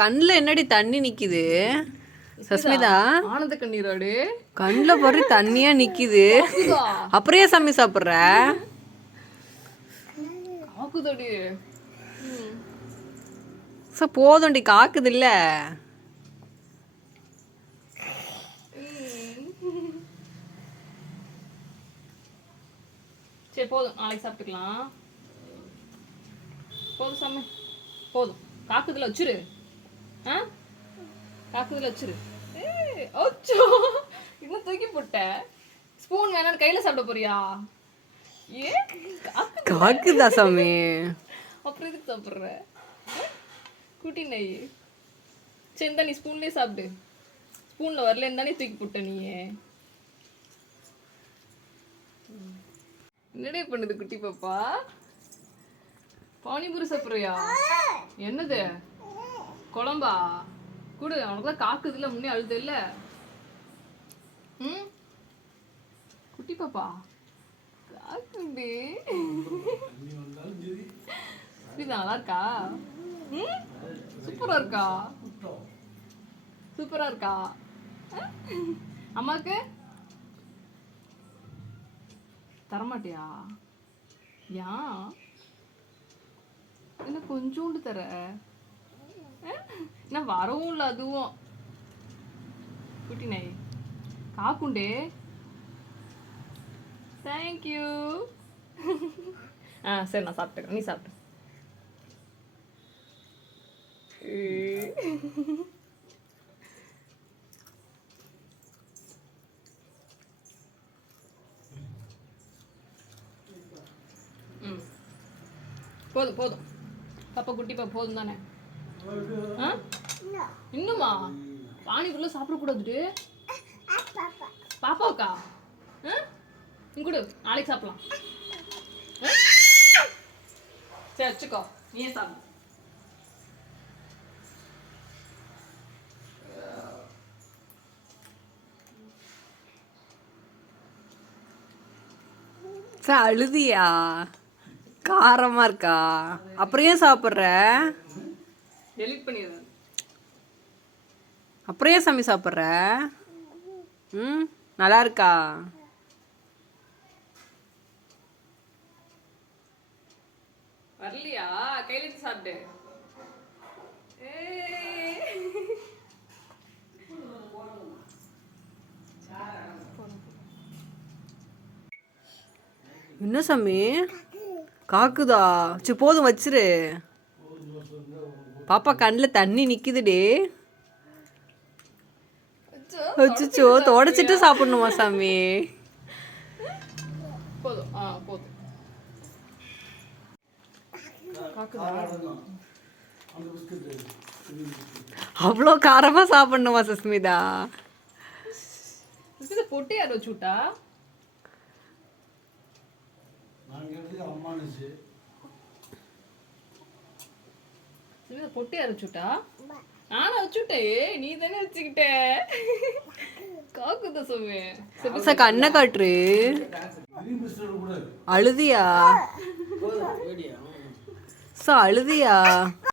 கண்ணில் என்னடி தண்ணி நிக்குது? சஸ்மிதா? ஆனந்த கண்ணீரோடு. கண்ணில் போடுற தண்ணியா நிக்குது. அப்புறம் ஏன் சாமி சாப்பிட்ற? காக்குதடி. சார் போதும்டி காக்குது இல்ல சரி போதும். நாளைக்கு சாப்பிட்டுக்கலாம். போதும் சாமி. போதும். காக்குதுல வச்சிரு. காக்குதுல வச்சிரு. ஏய், அச்சோ. இன்னும் தூக்கி போட்ட? ஸ்பூன் வேணாம் கையில சாப்பிட போறியா? ஏ காக்கு காக்குதா சாமி? அப்புறம் எதுக்கு சாப்பிட்ற? குட்டி நெய். சரி இந்தா நீ ஸ்பூன்லேயே சாப்பிடு. ஸ்பூனில் வரல தானே தூக்கி போட்ட நீ என்னடே பண்ணுது குட்டி பாப்பா? பானிபூரி சாப்பிட்றியா? என்னது? குழம்பா? குடு அவனுக்கு தான் காக்குது இல்லை முன்னே அழுது இல்லை ம்? குட்டி பாப்பா? காக்குது. இது நல்லா இருக்கா? ம்? சூப்பராக இருக்கா? சூப்பராக இருக்கா? அம்மாக்கு? தரமாட்டியா? ஏன் என்ன கொஞ்சோண்டு தர? என்ன வரவும் இல்லை அதுவும். குட்டி நாய் காக்குண்டே தேங்க்யூ ஆ சரி நான் சாப்பிட்டுக்கிறேன். நீ சாப்பிட்டு ம். போதும் போதும். பாப்பா குட்டி பாப்பா போதும் தானே? இன்னுமா? பானிக்குள்ள சாப்பிடக்கூடாது பாப்பாவுக்கா? ஆ? கொடு நாளைக்கு சாப்பிடலாம். சரி வச்சுக்கோ. நீ சாப்பிடு. அழுதியா? காரமா இருக்கா? அப்புறம் ஏன் சாப்பிட்ற? டெலிட் பண்ணிடுறேன். அப்புறம் ஏன் சாமி சாப்பிட்ற? ம் நல்லா இருக்கா? வரலையா? கையில எடுத்து சாப்பிட்டு. என்ன சாமி? காக்குதா? சரி போதும் வச்சிரு. பாப்பா கண்ணில் தண்ணி நிக்குதுடி. அச்சோ, தொடச்சிட்டு சாப்பிடணுமா சாமி? போதும் ஆ போதும். அவ்வளோ காரமா சாப்பிடணுமா சுஸ்மிதா? இது பொட்டி யார் விட்டா? இது பொட்டி யார் வச்சு விட்டா நானும் வச்சு விட்டேன் நீ தானே வச்சுக்கிட்ட காக்குத சொல்லுவேன் சார் கண்ணை காட்டுரு. அழுதியா? சார் அழுதியா?